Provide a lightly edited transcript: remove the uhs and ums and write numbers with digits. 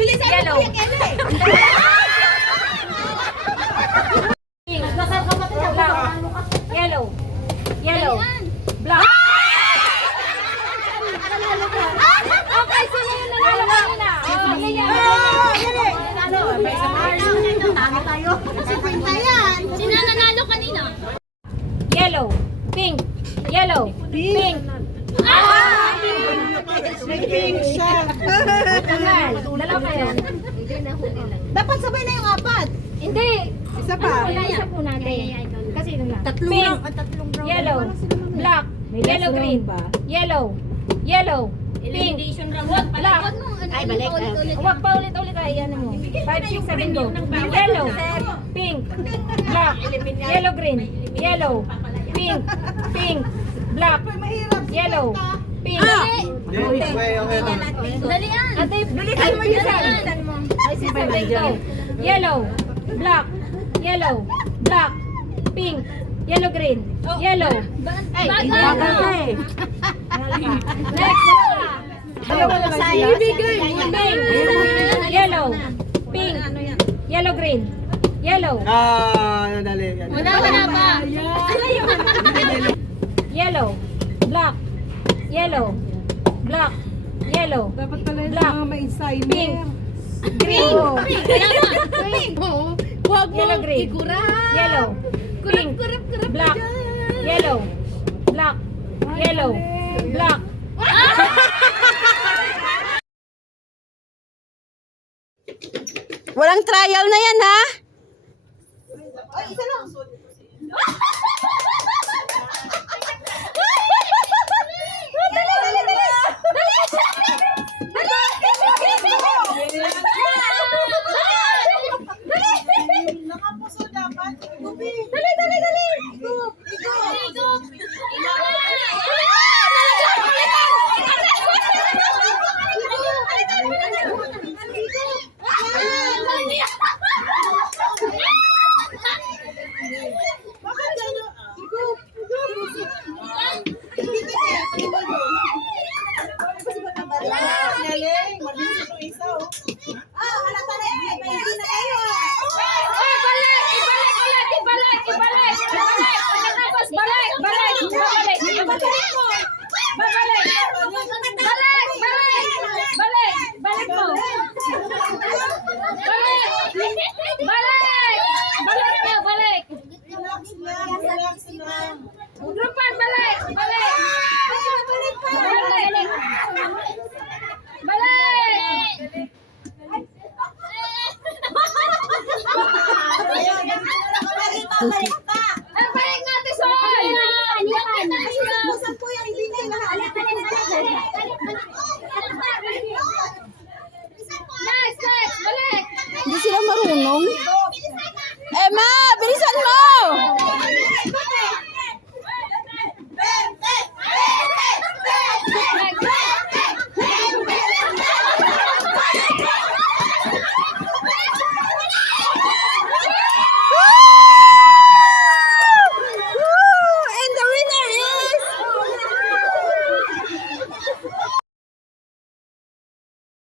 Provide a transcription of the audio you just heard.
Bilisan Yellow. mo, Kuya Kelly. Pink. Black. Yellow. Yellow. Black. Okay, sino yung nanalo kanina? Oh, Tama tayo. 50 yan. Sino nanalo kanina? Yellow. Pink. Yellow. Pink. May pink siya. Tangal. Dalawa kayo. Dapat sabay na yung apat. Hindi. Isa pa. Wala isa po natin. Kasi yun lang. Tatlong Pink. round. Tatlong round. Yellow. Black. Yellow green. Yellow. Yellow. Pink. Black. Ay, balik. Huwag pa ulit-ulit ay ano mo. 5, 6, 7, go. Yellow. Pink. Black. Yellow green. Yellow. Pink. Pink. Black. Yellow. Pink. Dalian. Ate, bilisan mo yun. Ay, si Sabay, go. Yellow. Black. Yellow. Black. Pink. Yellow green. Yellow. Ay, Bagal. Next. Dalawa na lang sila. Pink. Yellow. Pink. Yellow green. Yellow. Nadali. Wala pa. Yellow. Black. Yellow. Black. Yellow. Dapat pala yung Black. mga may sign. Pink. Green. Huwag mo Yellow green. igura. Yellow. Pink. Black. Yellow. Black. Yellow. Black. Walang trial na yan, ha? Ay, isa lang. Nakapuso dapat. Dali. Bakit gano'n? Galing. Mabilis itong isa, oh. Halata na eh. Hindi na kayo. Relax lang. Balik pa. Balik natin, Sol! Pusan po yung hindi kayo lahat.